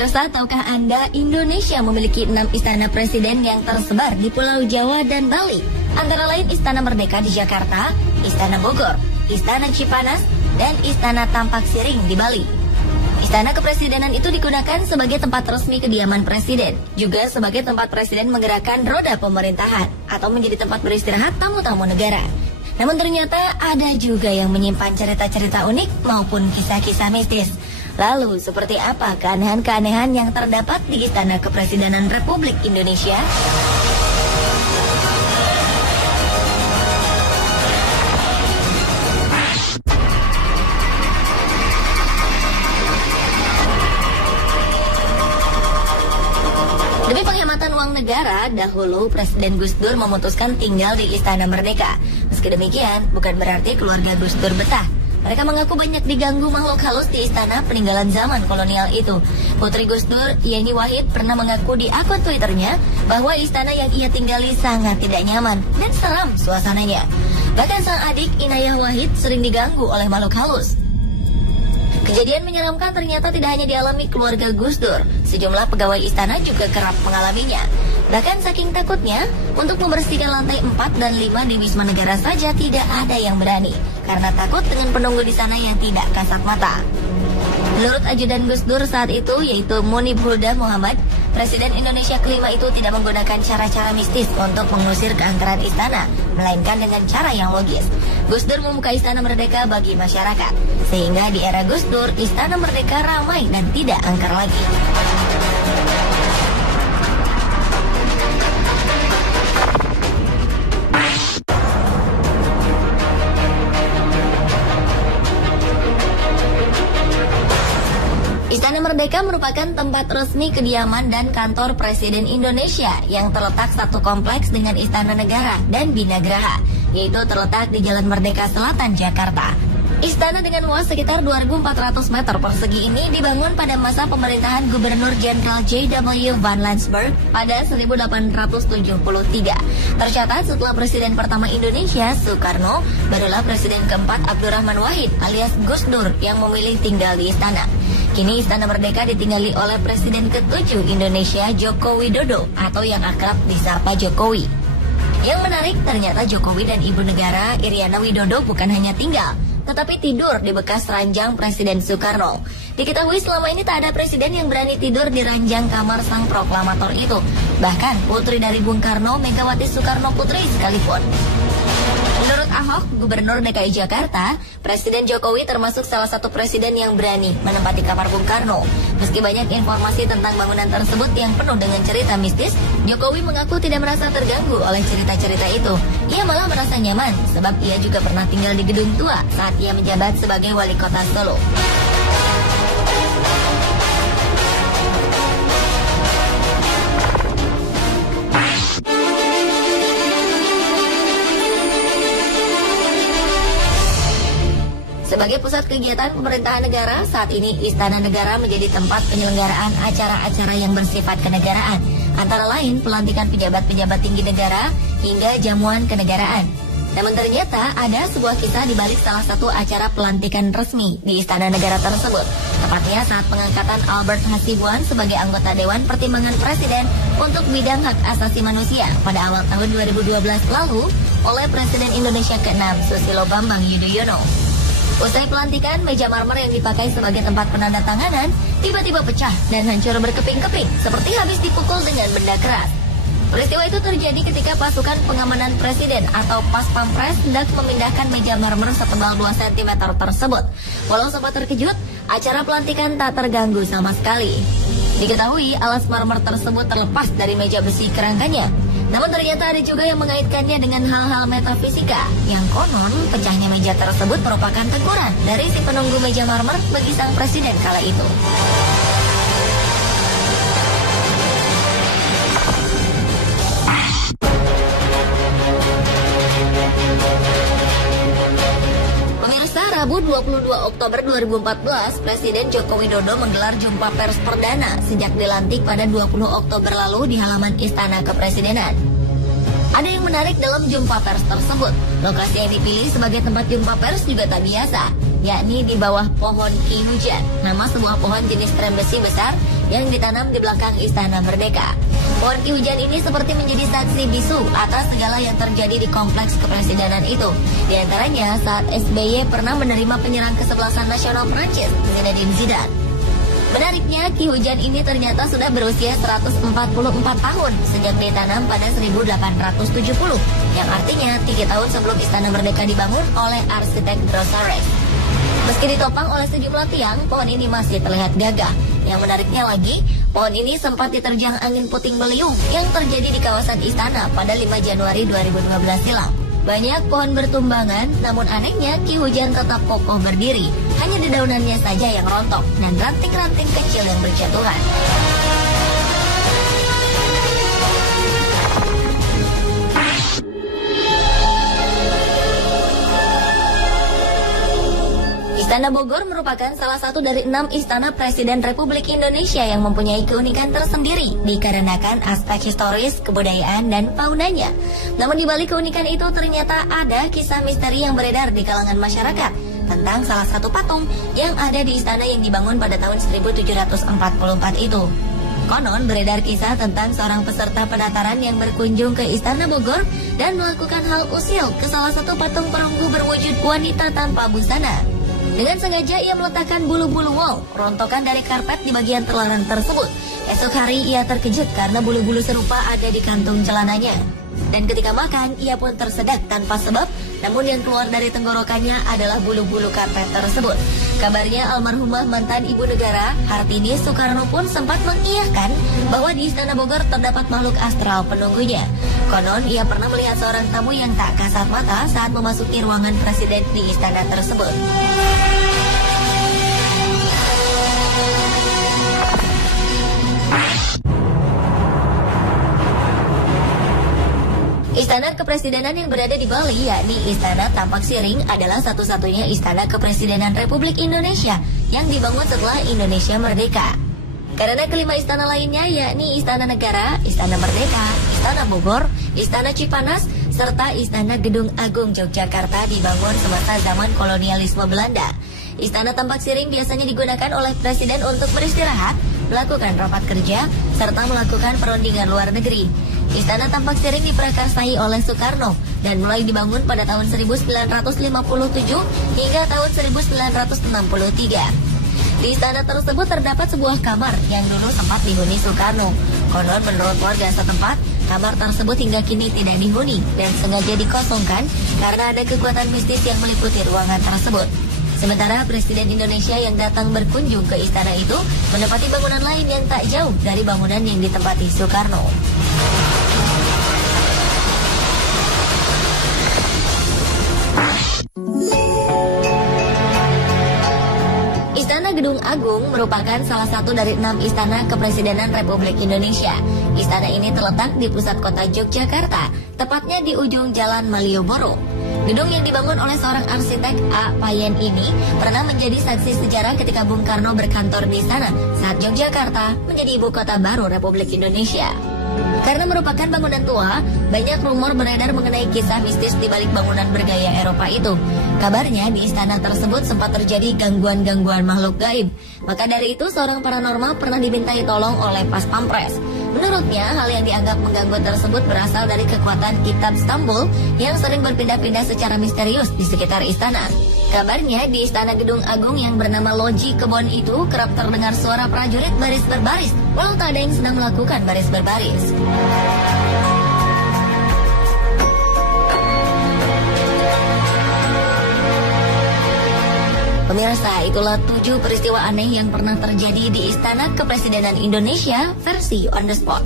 Pemirsa, tahukah Anda Indonesia memiliki 6 istana presiden yang tersebar di Pulau Jawa dan Bali? Antara lain Istana Merdeka di Jakarta, Istana Bogor, Istana Cipanas, dan Istana Tampak Siring di Bali. Istana kepresidenan itu digunakan sebagai tempat resmi kediaman presiden, juga sebagai tempat presiden menggerakkan roda pemerintahan, atau menjadi tempat beristirahat tamu-tamu negara. Namun ternyata ada juga yang menyimpan cerita-cerita unik maupun kisah-kisah mistis. Lalu, seperti apa keanehan-keanehan yang terdapat di Istana Kepresidenan Republik Indonesia? Demi penghematan uang negara, dahulu Presiden Gus Dur memutuskan tinggal di Istana Merdeka. Meski demikian, bukan berarti keluarga Gus Dur betah. Mereka mengaku banyak diganggu makhluk halus di istana peninggalan zaman kolonial itu. Putri Gus Dur, Yeni Wahid, pernah mengaku di akun Twitternya bahwa istana yang ia tinggali sangat tidak nyaman dan seram suasananya. Bahkan sang adik Inayah Wahid sering diganggu oleh makhluk halus. Kejadian menyeramkan ternyata tidak hanya dialami keluarga Gus Dur. Sejumlah pegawai istana juga kerap mengalaminya. Bahkan saking takutnya, untuk membersihkan lantai 4 dan 5 di Wisma Negara saja tidak ada yang berani, karena takut dengan penunggu di sana yang tidak kasat mata. Menurut ajudan Gus Dur saat itu, yaitu Munib Huda Muhammad, Presiden Indonesia kelima itu tidak menggunakan cara-cara mistis untuk mengusir keangkeran istana, melainkan dengan cara yang logis. Gus Dur membuka Istana Merdeka bagi masyarakat, sehingga di era Gus Dur, Istana Merdeka ramai dan tidak angker lagi. Istana Merdeka merupakan tempat resmi kediaman dan kantor Presiden Indonesia yang terletak satu kompleks dengan Istana Negara dan Binagraha, yaitu terletak di Jalan Merdeka Selatan, Jakarta. Istana dengan luas sekitar 2.400 meter persegi ini dibangun pada masa pemerintahan Gubernur Jenderal J.W. Van Lansberg pada 1873. Tercatat setelah Presiden pertama Indonesia, Soekarno, barulah Presiden keempat Abdurrahman Wahid alias Gus Dur yang memilih tinggal di istana. Kini Istana Merdeka ditinggali oleh Presiden ke-7 Indonesia, Joko Widodo, atau yang akrab disapa Jokowi. Yang menarik, ternyata Jokowi dan Ibu Negara Iriana Widodo bukan hanya tinggal, tetapi tidur di bekas ranjang Presiden Soekarno. Diketahui selama ini tak ada presiden yang berani tidur di ranjang kamar sang proklamator itu. Bahkan putri dari Bung Karno, Megawati Soekarno Putri sekalipun. Menurut Ahok, Gubernur DKI Jakarta, Presiden Jokowi termasuk salah satu presiden yang berani menempati kamar Bung Karno. Meski banyak informasi tentang bangunan tersebut yang penuh dengan cerita mistis, Jokowi mengaku tidak merasa terganggu oleh cerita-cerita itu. Ia malah merasa nyaman, sebab ia juga pernah tinggal di gedung tua saat ia menjabat sebagai wali kota Solo. Sebagai pusat kegiatan pemerintahan negara, saat ini Istana Negara menjadi tempat penyelenggaraan acara-acara yang bersifat kenegaraan, antara lain pelantikan pejabat-pejabat tinggi negara hingga jamuan kenegaraan. Namun ternyata ada sebuah kisah di balik salah satu acara pelantikan resmi di Istana Negara tersebut, tepatnya saat pengangkatan Albert Hasibuan sebagai anggota Dewan Pertimbangan Presiden untuk bidang hak asasi manusia pada awal tahun 2012 lalu oleh Presiden Indonesia ke-6 Susilo Bambang Yudhoyono. Usai pelantikan, meja marmer yang dipakai sebagai tempat penandatanganan tiba-tiba pecah dan hancur berkeping-keping seperti habis dipukul dengan benda keras. Peristiwa itu terjadi ketika pasukan pengamanan presiden atau Pas Pampres hendak memindahkan meja marmer setebal 2 cm tersebut. Walau sempat terkejut, acara pelantikan tak terganggu sama sekali. Diketahui alas marmer tersebut terlepas dari meja besi kerangkanya. Namun ternyata ada juga yang mengaitkannya dengan hal-hal metafisika, yang konon pecahnya meja tersebut merupakan teguran dari si penunggu meja marmer bagi sang presiden kala itu. Pemirsa, Rabu 22 Oktober 2014, Presiden Joko Widodo menggelar jumpa pers perdana sejak dilantik pada 20 Oktober lalu di halaman Istana Kepresidenan. Ada yang menarik dalam jumpa pers tersebut. Lokasi yang dipilih sebagai tempat jumpa pers juga tak biasa. yakni di bawah pohon Ki Hujan, nama sebuah pohon jenis trem besi besar yang ditanam di belakang Istana Merdeka. Pohon Ki Hujan ini seperti menjadi saksi bisu atas segala yang terjadi di kompleks kepresidenan itu. Di antaranya saat SBY pernah menerima penyerang kesebelasan nasional Prancis, Zinedine Zidane. Menariknya, Ki Hujan ini ternyata sudah berusia 144 tahun sejak ditanam pada 1870, yang artinya 3 tahun sebelum Istana Merdeka dibangun oleh arsitek Grosarek. Meski ditopang oleh sejumlah tiang, pohon ini masih terlihat gagah. Yang menariknya lagi, pohon ini sempat diterjang angin puting beliung yang terjadi di kawasan Istana pada 5 Januari 2012 silam. Banyak pohon bertumbangan, namun anehnya Ki Hujan tetap kokoh berdiri. Hanya dedaunannya saja yang rontok dan ranting-ranting kecil yang berjatuhan. Istana Bogor merupakan salah satu dari 6 istana Presiden Republik Indonesia yang mempunyai keunikan tersendiri dikarenakan aspek historis, kebudayaan, dan faunanya. Namun di balik keunikan itu ternyata ada kisah misteri yang beredar di kalangan masyarakat tentang salah satu patung yang ada di istana yang dibangun pada tahun 1744 itu. Konon beredar kisah tentang seorang peserta pendaftaran yang berkunjung ke Istana Bogor dan melakukan hal usil ke salah satu patung perunggu berwujud wanita tanpa busana. Dengan sengaja ia meletakkan bulu-bulu wol, rontokan dari karpet di bagian terlarang tersebut. Esok hari ia terkejut karena bulu-bulu serupa ada di kantung celananya. Dan ketika makan, ia pun tersedak tanpa sebab, namun yang keluar dari tenggorokannya adalah bulu-bulu karpet tersebut. Kabarnya almarhumah mantan ibu negara, Hartini Soekarno pun sempat mengiyahkan bahwa di Istana Bogor terdapat makhluk astral penunggunya. Konon, ia pernah melihat seorang tamu yang tak kasat mata saat memasuki ruangan presiden di istana tersebut. Istana Kepresidenan yang berada di Bali, yakni Istana Tampak Siring, adalah satu-satunya istana kepresidenan Republik Indonesia yang dibangun setelah Indonesia merdeka. Karena kelima istana lainnya, yakni Istana Negara, Istana Merdeka, Istana Bogor, Istana Cipanas, serta Istana Gedung Agung Yogyakarta dibangun semasa zaman kolonialisme Belanda. Istana Tampak Siring biasanya digunakan oleh presiden untuk beristirahat, melakukan rapat kerja, serta melakukan perundingan luar negeri. Istana Tampak Siring diprakarsai oleh Soekarno dan mulai dibangun pada tahun 1957 hingga tahun 1963. Di istana tersebut terdapat sebuah kamar yang dulu sempat dihuni Soekarno. Konon menurut warga setempat, kamar tersebut hingga kini tidak dihuni dan sengaja dikosongkan karena ada kekuatan mistis yang meliputi ruangan tersebut. Sementara Presiden Indonesia yang datang berkunjung ke istana itu menempati bangunan lain yang tak jauh dari bangunan yang ditempati Soekarno. Istana Gedung Agung merupakan salah satu dari 6 istana kepresidenan Republik Indonesia. Istana ini terletak di pusat kota Yogyakarta, tepatnya di ujung Jalan Malioboro. Gedung yang dibangun oleh seorang arsitek A. Payen ini pernah menjadi saksi sejarah ketika Bung Karno berkantor di sana saat Yogyakarta menjadi ibu kota baru Republik Indonesia. Karena merupakan bangunan tua, banyak rumor beredar mengenai kisah mistis di balik bangunan bergaya Eropa itu. Kabarnya di istana tersebut sempat terjadi gangguan-gangguan makhluk gaib. Maka dari itu seorang paranormal pernah dimintai tolong oleh Pas Pampres. Menurutnya, hal yang dianggap mengganggu tersebut berasal dari kekuatan kitab Stambul yang sering berpindah-pindah secara misterius di sekitar istana. Kabarnya di Istana Gedung Agung yang bernama Loji Kebon itu kerap terdengar suara prajurit baris berbaris, walau tak ada yang sedang melakukan baris berbaris. Pemirsa, itulah 7 peristiwa aneh yang pernah terjadi di Istana Kepresidenan Indonesia versi On The Spot.